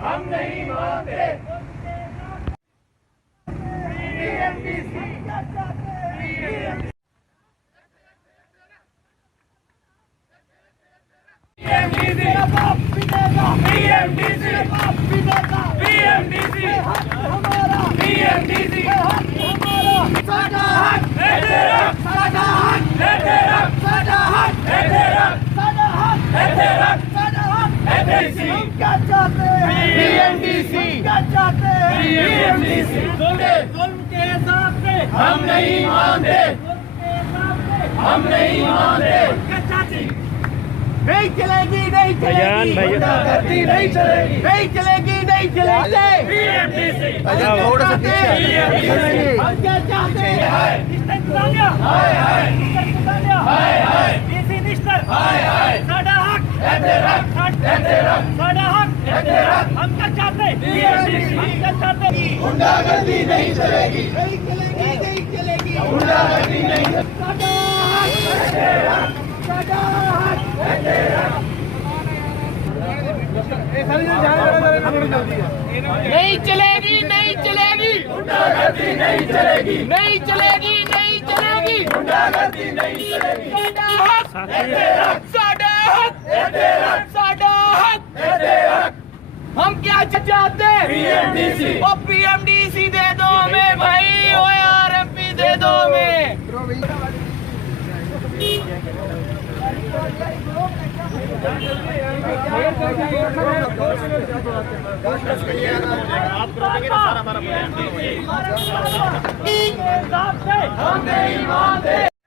हम नहीं मानते। क्या चाहते हैं? बीएमडीसी क्या चाहते हैं? बीएमडीसी जुल्म के हिसाब से हम नहीं मानते। हम नहीं मानते। नहीं चलेगी, नहीं चलेगी, गुंडागर्दी नहीं चलेगी, नहीं चलेगी, नहीं चलेगी। बीएमडीसी हम क्या चाहते हैं? हम क्या चाहते हैं? हाय हाय हाय हाय डीसी निष्ठर हाय हाय साडा हक है तेरा है तेरा साडा हक है तेरा। हम क्या चाहते हैं? बीएमडीसी हम क्या चाहते हैं? गुंडागर्दी नहीं चलेगी, नहीं चलेगी, नहीं चलेगी, गुंडागर्दी नहीं चलेगी। साडा हक है तेरा साडा हक है तेरा। नहीं चलेगी, नहीं चलेगी, गुंडागर्दी नहीं चलेगी, नहीं चलेगी, नहीं चलेगी, गुंडागर्दी नहीं चलेगी। साडा हक है तेरा साडा हक है तेरा साडा हक है तेरा। हम क्या चाहते हैं? बीएमडीसी ओ पीएमडीसी दे दो हमें भाई, ओ आरएमपी दे दो हमें। हम नहीं मानते।